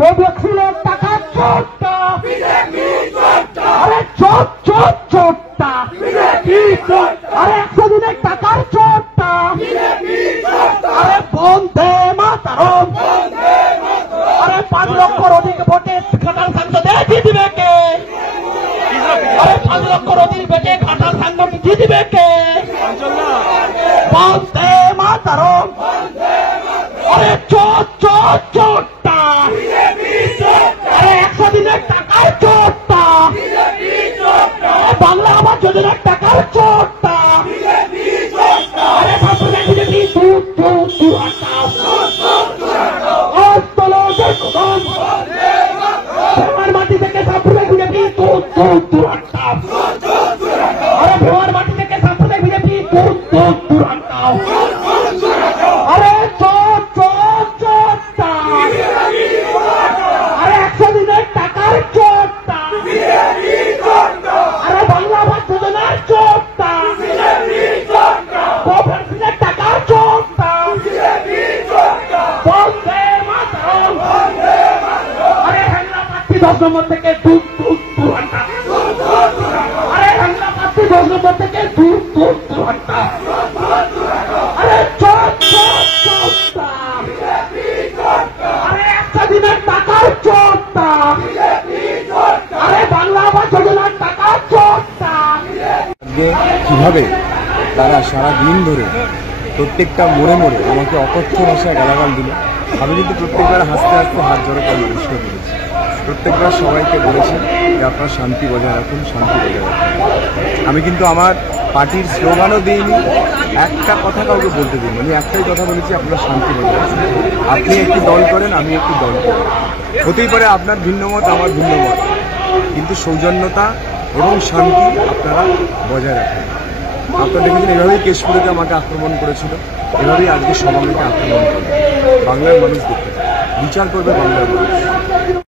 কোভ্যাক্সিনের টাকা চোরটা, আরে চোর চোর চোরটা, আরে 100 দিনের টাকার চোরটা, আরে বন্দে মাতরম, আরে 5 লক্ষর অধিক ভোটে ঘাটাল সাংসদে জিতবে কে? আরে 5 লক্ষর অধিক ভোটে ঘাটাল সাংসদ জিতবে কে? বন্দে মাতরম, আরে চোর চোর চোরটা, আরে 100 দিনের টাকার চোরটা, বাংলা আবাস যোজনার টাকার চোরটা, আরে ভাবনা বিজেপি দূর দূর দূর হটাও, আন্দোলনের কদম, ভেমার মাটি থেকে সাম্প্রদায়িক বিজেপি দূর দূর দূর হটাও, আরে ভেমার মাটি থেকে সাম্প্রদায়িক বিজেপি দূর দূর দূর হটাও, আরে চোর চোর চোরটা, আরে 100 দিনের টাকার চোরটা, আরে বাংলা আবাস যোজনার চোরটা, কোভ্যাক্সিনের টাকার চোরটা, বন্দে মাতরম, আরে হাঙ্গা পাচ্ছি 10 নম্বর থেকে দূর দূর দূর হটা, আরে হাঙ্গা পাচ্ছি 10 নম্বর থেকে দূর দূর দূর হটা, আরে চোর চোর চোরটা, আরে 100 দিনের টাকার চোরটা, আরে বাংলা আবাস যোজনার টাকার চোরটা। কিভাবে তারা সারা দিন ধরে প্রত্যেকটা মোড়ে মোড়ে আমাকে অকথ্য ভাষায় গালাগাল দিল। আমি কিন্তু প্রত্যেকবার হাসতে হাসতে হাত জড়ো করে নমস্কার করেছি। প্রত্যেকবার সবাইকে বলেছি যে আপনারা শান্তি বজায় রাখুন, শান্তি বজায় রাখুন। আমি কিন্তু আমার পার্টির স্লোগানও দিইনি, একটা কথা কাউকে বলতে দিইনি। আমি একটাই কথা বলেছি, আপনারা শান্তি বজায় রাখুন। আপনি একটি দল করেন, আমি একটি দল করি, হতেই পারে আপনার ভিন্ন মত, আমার ভিন্ন মত, কিন্তু সৌজন্যতা এবং শান্তি আপনারা বজায় রাখেন। আপনারা দেখেছেন এভাবেই কেশপুরেতে আমাকে আক্রমণ করেছিল, এভাবেই আজকে সব আমাকে আক্রমণ করে। বাংলার মানুষ দেখতে বিচার করবে, বাংলার মানুষ।